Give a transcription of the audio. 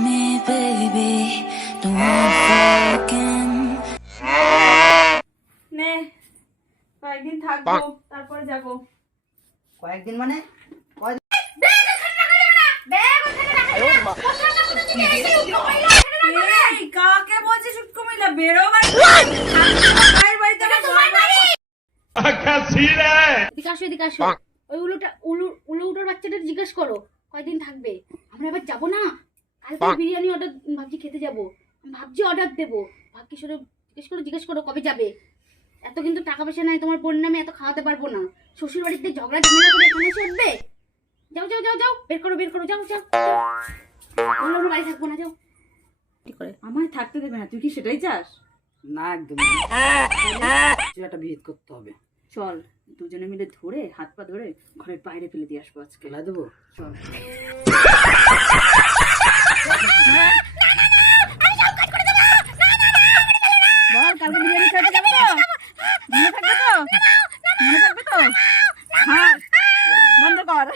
me, baby. Don't wanna fall again. নে কয়েকদিন থাকবো তারপরে যাবো। কয়েকদিন মানে এই, কাকে বলছিস শুটকো মহিলা? বেরো বাড়ি। মায়ের বাড়িতে না, তোমার বাড়ি। এদিকে আসো ওই উলুটার বাচ্চাটা জিজ্ঞেস করো কয়দিন থাকবে। আমরা এবার যাবো না, কালকে বিরিয়ানি অর্ডার ভাবছি খেতে যাবো, ভাবছি অর্ডার দেবো। ভাবছি শুধু জিজ্ঞেস করো কবে যাবে। এত কিন্তু টাকা পয়সা নাই তোমার বোন নামে, এত খাওয়াতে পারবো না। শ্বশুর বাড়িতে ঝগড়া ঝামেলা করে এখানে এসে উঠবে। যাও যাও যাও যাও, বের করো যাও যাও। বললো আমরা বাড়ি থাকবো না, যাও। কি করে আমায় থাকতে দেবে না? তুই কি সেটাই চাস? না একদম একটা বিহিত করতে হবে। চল দুজনে মিলে ধরে হাত পা ধরে ঘরের বাইরে ফেলে দিয়ে আসবো আজকে। খেলা দেবো চল। বল কালকে বিরিয়ানি খেতে যাবো তো? মনে থাকবে তো? হ্যাঁ বন্ধ কর।